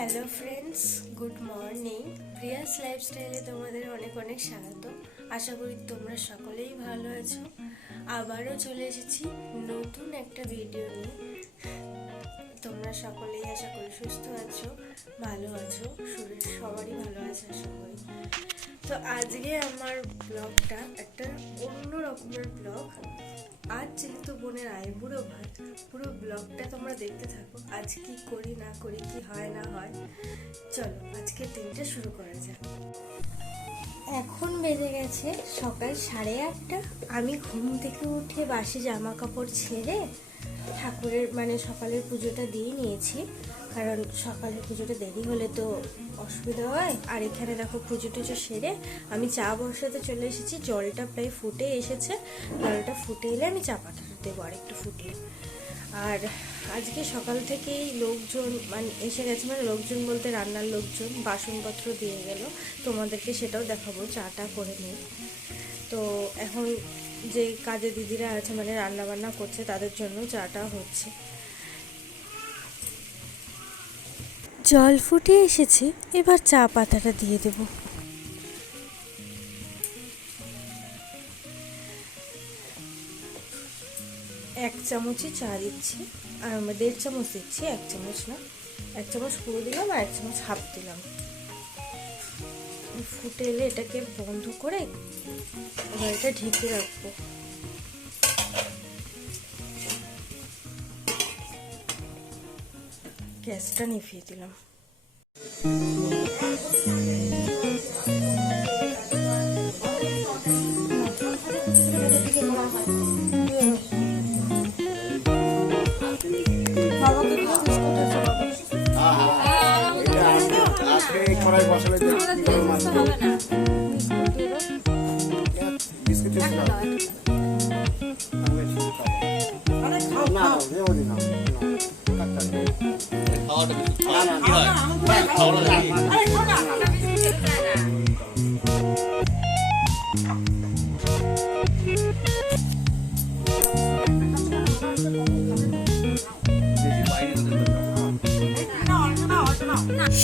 Hello friends good morning Priya's লাইফস্টাইলে তোমাদের অনেক অনেক স্বাগত। আশা করি তোমরা সকলেই ভালো আছো। আবারও চলে এসেছি নতুন একটা ভিডিও নিয়ে। তোমরা সকলেই আশা করি সুস্থ আছো, ভালো আছো, শরীর সবারই ভালো আছে আশা করি। তো আজকে আমার ব্লগটা একটা অন্য রকমের ব্লগ আজ যেহেতু বোনের আইবুড়ো ভাত পুরো ব্লগটা তোমরা দেখতে থাকো, আজ কি করি না করি, কি হয় না হয়, চলো আজকের দিনটা শুরু করা যাক। এখন বেজে গেছে সকাল সাড়ে আটটা। আমি ঘুম থেকে উঠে বাসি জামা কাপড় ছেড়ে ঠাকুরের মানে সকালের পুজোটা দিয়ে নিয়েছি। কারণ সকালে পুজোটা দেরি হলে তো অসুবিধা হয়। আর এখানে দেখো পুজো টুজো সেরে আমি চা বসাতে চলে এসেছি। জলটা প্রায় ফুটে এসেছে। জলটা ফুটে এলে আমি চা পাতাটা দেবো আর একটু ফুটিয়ে। আর আজকে সকাল থেকেই লোকজন মানে এসে গেছে মানে লোকজন বলতে রান্নার লোকজন বাসনপত্র দিয়ে গেল। তোমাদেরকে সেটাও দেখাবো, চাটা করে নিই। তো এখন যে কাজে দিদিরা আছে মানে রান্না বান্না করছে তাদের জন্য চাটা হচ্ছে। জল ফুটে এসেছে, এবার চা পাতাটা দিয়ে দেব। এক চামচই চা দিচ্ছি, আর আমরা দেড় চামচ দিচ্ছি, এক চামচ না, এক চামচ পুরো দিলাম আর এক চামচ হাফ দিলাম। ফুটে এলে এটাকে বন্ধ করে এবার এটা ঢেকে রাখব। গ্যাসটা নিভিয়ে দিলাম বাবাকে কিছু বিস্কুট আছে বাবা আজকে কড়াই বসালে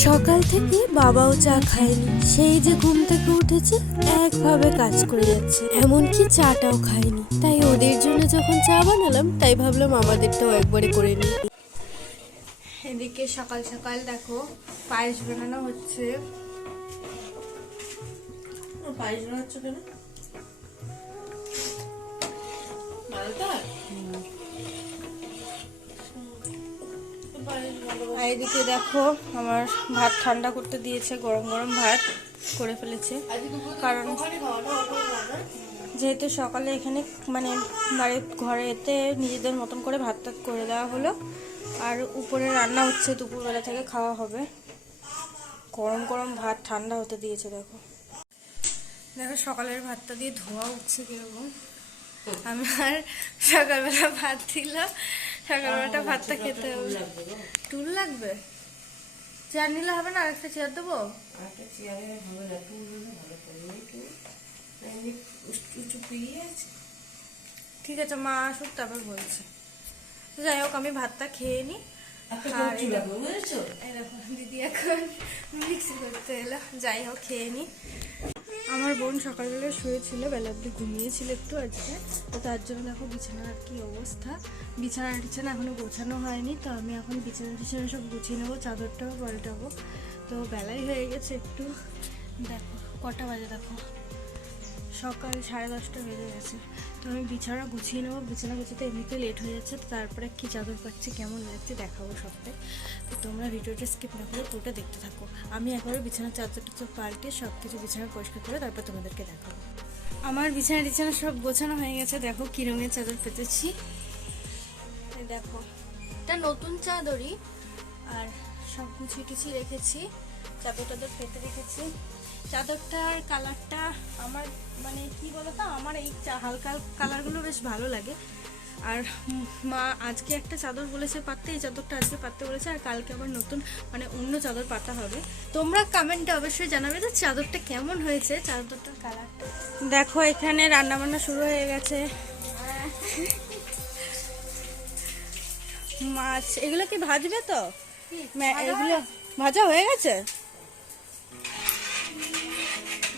সকাল থেকে বাবাও চা খায়নি। সেই যে ঘুম থেকে উঠেছে, একভাবে কাজ করে যাচ্ছে। এমনকি চাটাও খায়নি। তাই ওদের জন্য যখন চা বানালাম, তাই ভাবলাম আমাদেরটাও একবারে করে নিই। এদিকে সকাল সকাল দেখো পায়েস বানানো হচ্ছে। পায়েস বানাচ্ছ কেন? এদিকে দেখো আমার ভাত ঠান্ডা করতে দিয়েছে গরম গরম ভাত করে ফেলেছে। কারণ যেহেতু সকালে এখানে মানে বাড়ির ঘরে এতে নিজেদের মতন করে ভাত টাত করে দেওয়া হলো আর উপরে রান্না হচ্ছে দুপুরবেলা থেকে খাওয়া হবে। গরম গরম ভাত ঠান্ডা হতে দিয়েছে দেখো। দেখো সকালের ভাতটা দিয়ে ধোয়া উঠছে কীরকম। আমি আর সকালবেলা ভাত দিলাম। সকালবেলাটা ভাতটা খেতে হবে। টুল লাগবে চেয়ার নিলে হবে না? আরেকটা চেয়ার দেবো? ঠিক আছে মা আসুক তারপর বলছে। যাই হোক আমি ভাতটা খেয়ে নিই আর দেখো, দিদি এখন মিক্সি করতে এলো। যাই হোক খেয়ে নিই আমার বোন সকালবেলা শুয়েছিল বেলা অব্দি ঘুমিয়েছিল একটু আজকে। তো তার জন্য দেখো বিছানার কি অবস্থা? বিছানা টিছানা এখনও গোছানো হয়নি তো আমি এখন বিছানা টিছানা সব গুছিয়ে নেব চাদরটাও পাল্টাবো। তো বেলাই হয়ে গেছে একটু। দেখো কটা বাজে দেখো। সকাল সাড়ে দশটা বেজে গেছে। তো আমি বিছানা গুছিয়ে নেব। বিছানা গুছিতে এমনিতে লেট হয়ে যাচ্ছে। তো তারপরে কী চাদর পাচ্ছি কেমন লাগছে দেখাবো সবটাই। তো তোমরা ভিডিওটা স্কিপ না করে পুরোটা দেখতে থাকো। আমি একবারে বিছানার চাদর তো পাল্টে সব কিছু বিছানা পরিষ্কার করে তারপর তোমাদেরকে দেখাবো। আমার বিছানা টিছানা সব গোছানো হয়ে গেছে। দেখো কী রঙের চাদর পেতেছি। দেখো, এটা নতুন চাদরই। আর সব গুছিয়ে টুছিয়ে রেখেছি। চাদর টাদর পেতে রেখেছি। চাদরটার কালারটা আমার মানে কি বলতো আমার এই চা- হালকা কালারগুলো বেশ ভালো লাগে। আর মা আজকে একটা চাদর বলেছে পাততে এই চাদরটা আজকে পাততে বলেছে আর কালকে আবার নতুন মানে অন্য চাদর পাতা হবে। তোমরা কমেন্টে অবশ্যই জানাবে যে চাদরটা কেমন হয়েছে চাদরটার কালার দেখো এখানে রান্না বান্না শুরু হয়ে গেছে। মাছ এগুলো কি ভাজবে তো? এগুলো ভাজা হয়ে গেছে?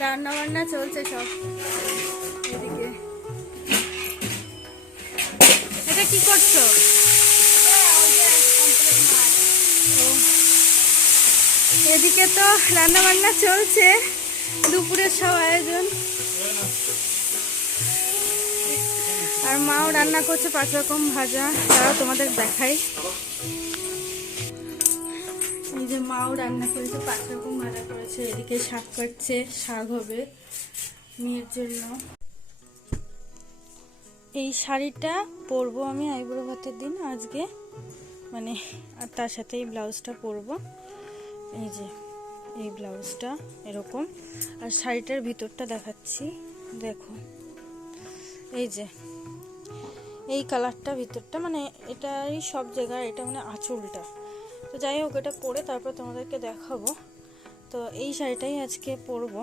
রান্না বান্না চলছে সব। এদিকে। এটা কি করছ? এদিকে তো রান্না বান্না চলছে। দুপুরের সব আয়োজন। আর মাও রান্না করছে পাঁচ রকম ভাজা। তারাও তোমাদের দেখাই মাও রান্না করেছে পাঁচ রকম করেছে, এদিকে শাক করছে শাক হবে মেয়ের জন্য। এই শাড়িটা পরবো আমি আইবুড়ো ভাতের দিন আজকে মানে আর তার সাথে এই ব্লাউজটা পরবো। এই যে, এই ব্লাউজটা এরকম। আর শাড়িটার ভিতরটা দেখাচ্ছি, দেখো। এই যে, এই কালারটা ভিতরটা মানে এটাই সব জায়গায়, এটা মানে আঁচলটা। তো যাই হোক, এটা পরে তারপর তোমাদেরকে দেখাবো। তো এই শাড়িটাই আজকে পরবো।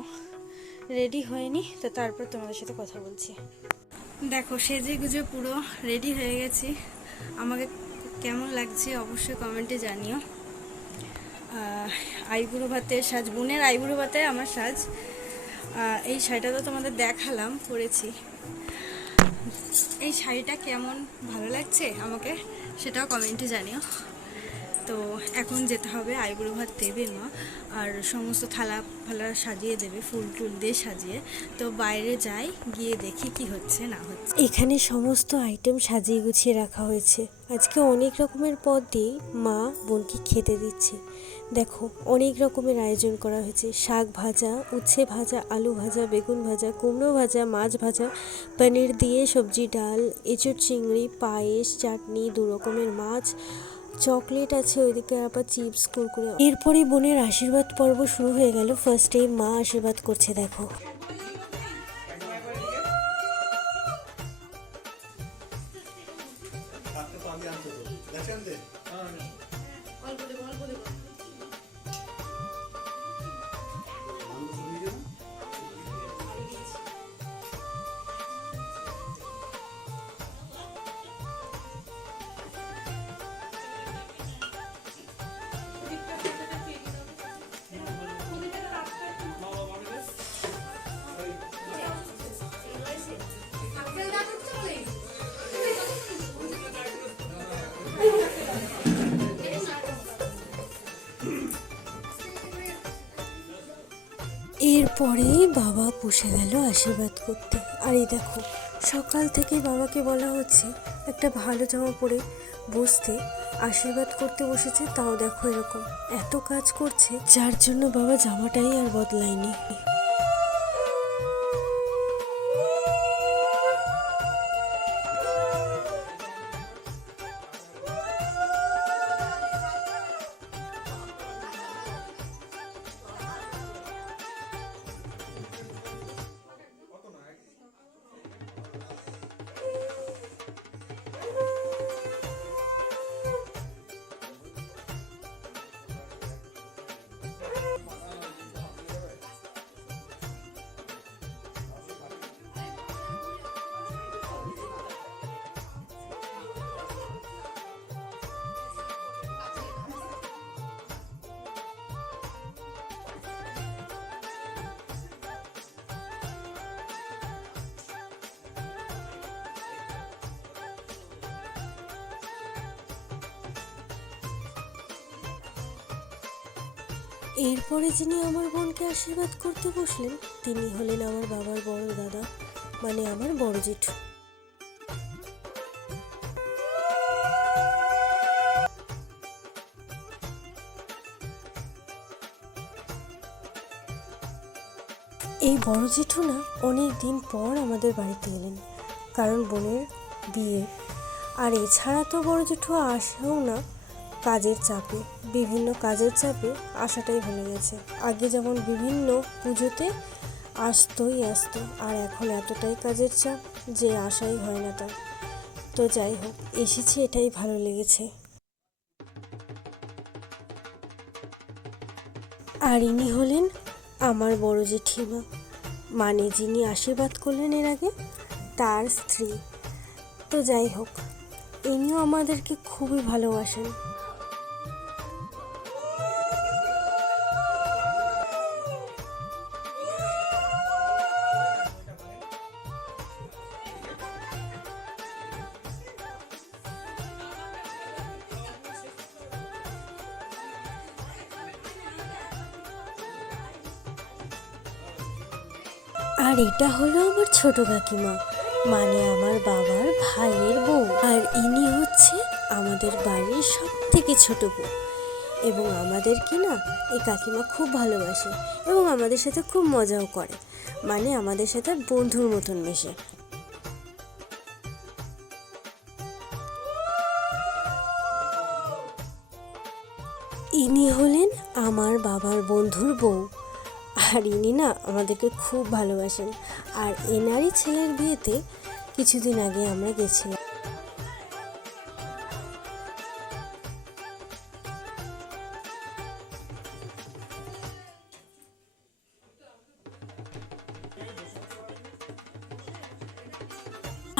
রেডি হয়নি, তো তারপর তোমাদের সাথে কথা বলছি। দেখো, সেজে গুজে পুরো রেডি হয়ে গেছি। আমাকে কেমন লাগছে অবশ্যই কমেন্টে জানিও। আইবুড়ো ভাতের সাজ, বোনের আইবুড়ো ভাতে আমার সাজ। এই শাড়িটা তো তোমাদের দেখালাম, পরেছি। এই শাড়িটা কেমন ভালো লাগছে আমাকে, সেটাও কমেন্টে জানিও। তো এখন যেতে হবে আইবুড়ো ভাত দেবে মা, আর সমস্ত থালা ফালা সাজিয়ে দেবে, ফুল টুল দিয়ে সাজিয়ে। তো বাইরে যাই, গিয়ে দেখি কি হচ্ছে, না হচ্ছে। এখানে সমস্ত আইটেম সাজিয়ে গুছিয়ে রাখা হয়েছে। আজকে অনেক রকমের পদ দিয়ে মা বোনকে খেতে দিচ্ছে। দেখো, অনেক রকমের আয়োজন করা হয়েছে। শাক ভাজা, উচ্ছে ভাজা, আলু ভাজা, বেগুন ভাজা, কুমড়ো ভাজা, মাছ ভাজা, পনির দিয়ে সবজি, ডাল, এঁচড়, চিংড়ি, পায়েস, চাটনি, দু রকমের মাছ চকলেট আছে ওইদিকে আবার চিপস কুরকুরে। এরপরে বোনের আশীর্বাদ পর্ব শুরু হয়ে গেল। ফার্স্টে মা আশীর্বাদ করছে দেখো। এরপরে বাবা পুষে গেল আশীর্বাদ করতে। আর এই দেখো, সকাল থেকে বাবাকে বলা হচ্ছে একটা ভালো জামা পরে বসতে। আশীর্বাদ করতে বসেছে, তাও দেখো এরকম। এত কাজ করছে, যার জন্য বাবা জামাটাই আর বদলায়নি। এরপরে যিনি আমার বোনকে আশীর্বাদ করতে বসলেন, তিনি হলেন আমার বাবার বড় দাদা মানে আমার বড় জেঠু। এই বড় জেঠু না অনেক দিন পর আমাদের বাড়িতে এলেন, কারণ বোনের বিয়ে। আর এছাড়া তো বড় জেঠু আসেও না কাজের চাপে, বিভিন্ন কাজের চাপে আসাটাই ভুলে গেছে। আগে যেমন বিভিন্ন পুজোতে আসতোই আসতো, আর এখন এতটাই কাজের চাপ যে আসাই হয় না তার। তো যাই হোক, এসেছি, এটাই ভালো লেগেছে। আর ইনি হলেন আমার বড় জেঠিমা। মানে যিনি আশীর্বাদ করলেন এর আগে, তার স্ত্রী। তো যাই হোক, ইনিও আমাদেরকে খুবই ভালোবাসেন। আর এটা হলো আমার ছোট কাকিমা মানে আমার বাবার ভাইয়ের বউ। আর ইনি হচ্ছে আমাদের বাড়ির সব থেকে ছোট বউ। এবং আমাদেরকে না এই কাকিমা খুব ভালোবাসে এবং আমাদের সাথে খুব মজাও করে। মানে আমাদের সাথে বন্ধুর মতন মেশে। ইনি হলেন আমার বাবার বন্ধুর বউ। আর ইনি না আমাদেরকে খুব ভালোবাসেন। আর এনারই ছেলের বিয়েতে কিছুদিন আগে আমরা গেছিলাম।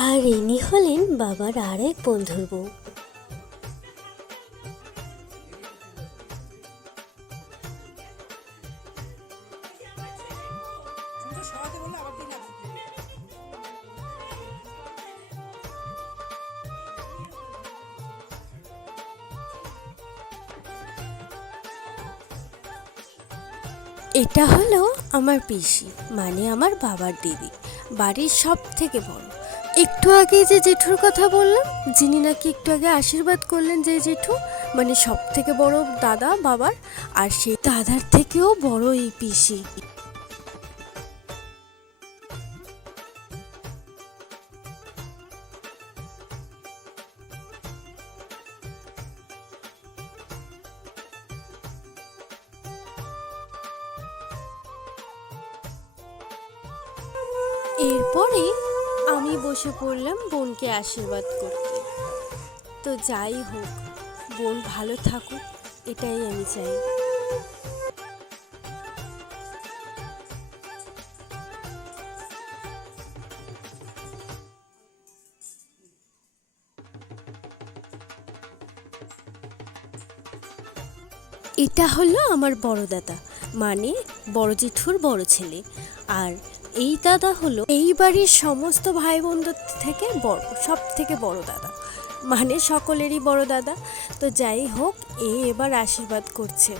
আর ইনি হলেন বাবার আরেক বন্ধুর বউ। এটা হলো আমার পিসি মানে আমার বাবার দিদি বাড়ির সব থেকে বড়। একটু আগে যে জেঠুর কথা বললাম, যিনি নাকি একটু আগে আশীর্বাদ করলেন যে জেঠু মানে সব থেকে বড় দাদা, বাবার, আর সেই দাদার থেকেও বড় এই পিসি। পড়লাম বোনকে আশীর্বাদ করতে। তো যাই হোক, বোন ভালো থাকুক, এটাই আমি চাই। এটা হলো আমার বড় দাদা মানে বড় জেঠুর বড় ছেলে। আর এই দাদা হলো এই বাড়ির সমস্ত ভাই বোনদের থেকে বড় সব থেকে বড় দাদা। মানে সকলেরই বড় দাদা। তো যাই হোক, এ এবার আশীর্বাদ করছে।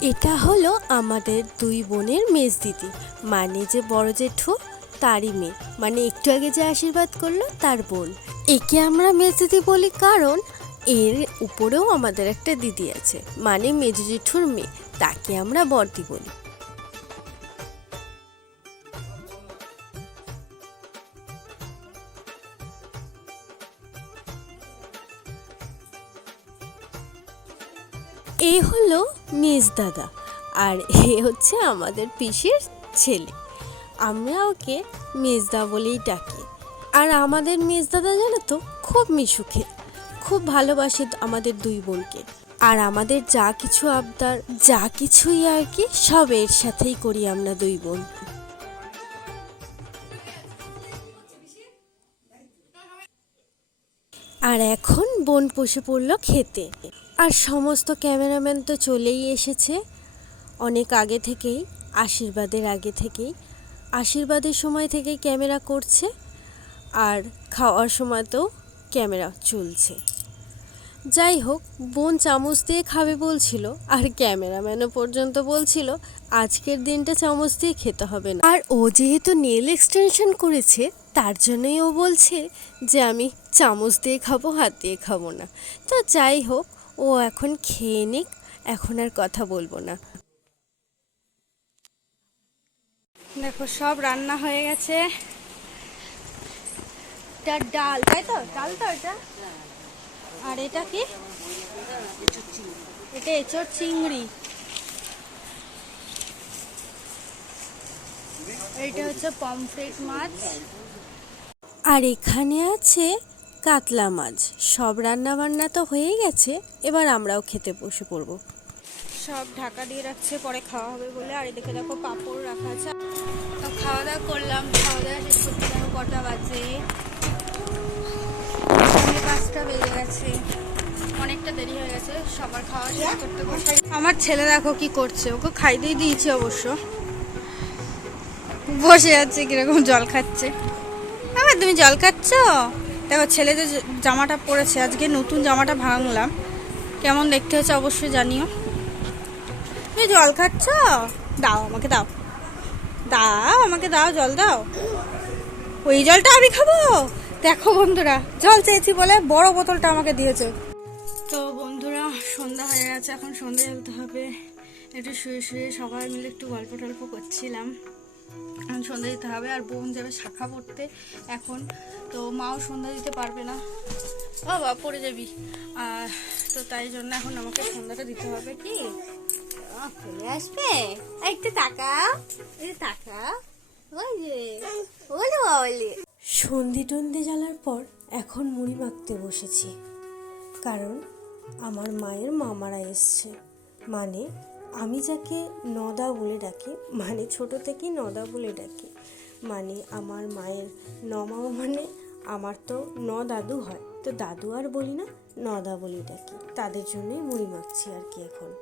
এটা হলো আমাদের দুই বোনের মেজ দিদি। মানে যে বড় জেঠু, তারই মেয়ে। মানে একটু আগে যে আশীর্বাদ করল, তার বোন। একে আমরা মেজ দিদি বলি কারণ, এর উপরেও আমাদের একটা দিদি আছে মানে মেজ জেঠুর মেয়ে, তাকে আমরা বর্দি বলি। এ হলো মেজ দাদা, আর এ হচ্ছে আমাদের পিসির ছেলে। আমরা ওকে মেজদা বলেই ডাকি। আর আমাদের মেজদাদা জানো তো, খুব মিশুখে খুব ভালোবাসে আমাদের দুই বোনকে। আর আমাদের যা কিছু আবদার, যা কিছুই আর কি, সব এর সাথেই করি আমরা দুই বোন। আর এখন বোন বসে পড়ল খেতে। আর সমস্ত ক্যামেরাম্যান তো চলেই এসেছে। অনেক আগে থেকেই, আশীর্বাদের আগে থেকেই। আশীর্বাদের সময় থেকেই ক্যামেরা করছে। আর খাওয়ার সময়তেও ক্যামেরা চলছে। যাই হোক বোন চামচ দিয়ে খাবে বলছিল, আর ক্যামেরাম্যানও পর্যন্ত বলছিল, আজকের দিনটা চামচ দিয়ে খেতে হবে না। আর ও যেহেতু নেল এক্সটেনশন করেছে, তার জন্যই ও বলছে যে আমি চামচ দিয়ে খাব, হাত দিয়ে খাব না। তো যাই হোক ও এখন খেয়ে নিক, এখন আর কথা বলব না। দেখো, সব রান্না হয়ে গেছে। ডাল, তাই তো? ডাল তো এটা? আর এটা কি? এটা এঁচড় চিংড়ি। এইটা হচ্ছে পমফ্রেট মাছ। আর এখানে আছে কাতলা মাছ। সব রান্না বান্না তো হয়ে গেছে এবার আমরাও খেতে বসে পড়ব। সব ঢাকা দিয়ে রাখছে পরে খাওয়া হবে বলে। আর এদিকে দেখো পাঁপড় রাখা আছে। তো খাওয়া দাওয়া করলাম খাওয়া দাওয়া শেষ করতে কটা বাজে। পাঁচটা বেজে গেছে। অনেকটা দেরি হয়ে গেছে, সবার খাওয়া করতে করতে আমার ছেলে দেখো কি করছে, ওকে খাইতেই দিয়েছি অবশ্য। বসে আছে, কীরকম জল খাচ্ছে। আবার তুমি জল খাচ্ছ? দেখো, ছেলে যে জামাটা পরেছে, আজকে নতুন জামাটা ভাঙলাম। কেমন দেখতে হচ্ছে অবশ্যই জানিও। তুমি জল খাচ্ছ? দাও আমাকে, দাও। দাও আমাকে, দাও, জল দাও। ওই জলটা আমি খাব? দেখো বন্ধুরা, জল চেয়েছি বলে বড় বোতলটা আমাকে দিয়েছে। তো বন্ধুরা, সন্ধ্যা হয়ে গেছে, এখন সন্ধ্যা জ্বলতে হবে। একটু শুয়ে শুয়ে সবাই মিলে একটু গল্প টল্প করছিলাম। এখন সন্ধ্যা দিতে হবে আর বোন যাবে শাখা পড়তে এখন। তো মাও সন্ধ্যা দিতে পারবে না। বাবা, পড়ে যাবি। আর তো তাই জন্য এখন আমাকে সন্ধ্যাটা দিতে হবে কি? চলে আসবে? একটু তাকাও এই তাকাও। ওই যে সন্ধি টন্ধি জ্বালার পর এখন মুড়ি মাখতে বসেছি। কারণ আমার মায়ের মামারা এসছে। মানে আমি যাকে নদা বলে ডাকি মানে ছোট থেকেই নদা বলে ডাকি। মানে আমার মায়ের নমাও মানে আমার তো ন দাদু হয়। তো দাদু আর বলি না, নদা বলে ডাকি। তাদের জন্যই মুড়ি মাখছি আর কি এখন।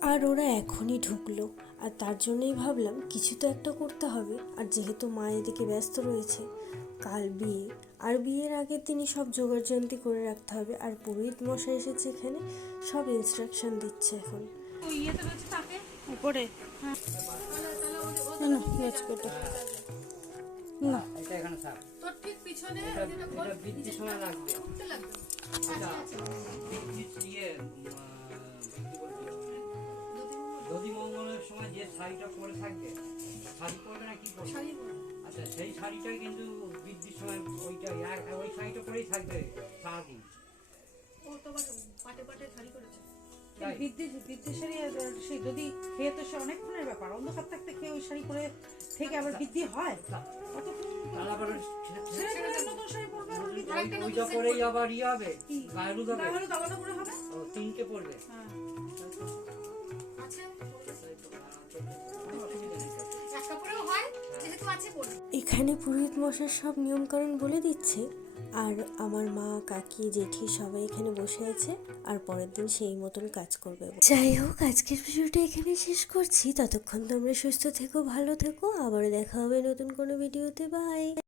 আর ওরা এখনই ঢুকলো। আর তার জন্যই ভাবলাম, কিছু তো একটা করতে হবে। আর যেহেতু মা এদিকে ব্যস্ত রয়েছে কাল বিয়ে। আর বিয়ের আগে তিনি সব জোগাড়যন্ত্রী করে রাখতে হবে। আর পুরোহিত মশাই এসেছে এখানে সব ইনস্ট্রাকশন দিচ্ছে এখন। উপরে। হ্যাঁ। না এটা এখানে থাক। তোর ঠিক পিছনে এটা সময় লাগবে। ইয়ে দধি মঙ্গলের সময় যে শাড়িটা পরে থাকবে শাড়ি পরবে না কি পরবে। আচ্ছা সেই শাড়িটাই কিন্তু বৃদ্ধির সময় ওইটা ওই শাড়িটা পরেই থাকবে সারাদিন। শাড়ি সেই যদি খেয়ে তো সে অনেকক্ষণের ব্যাপার অন্ধকার থাকতে খেয়ে ওই শাড়ি পরে থেকে আবার বৃদ্ধি হয়? আবার আবার আবার ইয়ে হবে গায়ে হলুদ হবে। তাহলে হবে? তিনটে পড়বে হ্যাঁ। এখানে পুরোহিত মশার সব নিয়মকানুন বলে দিচ্ছে। আর আমার মা কাকি জেঠি সবাই এখানে বসে আছে। আর পরের দিন সেই মতন কাজ করবে। যাই হোক আজকের ভিডিওটা এখানে শেষ করছি। ততক্ষণ তোমরা সুস্থ থেকো ভালো থেকো। আবার দেখা হবে নতুন কোনো ভিডিওতে। বাই।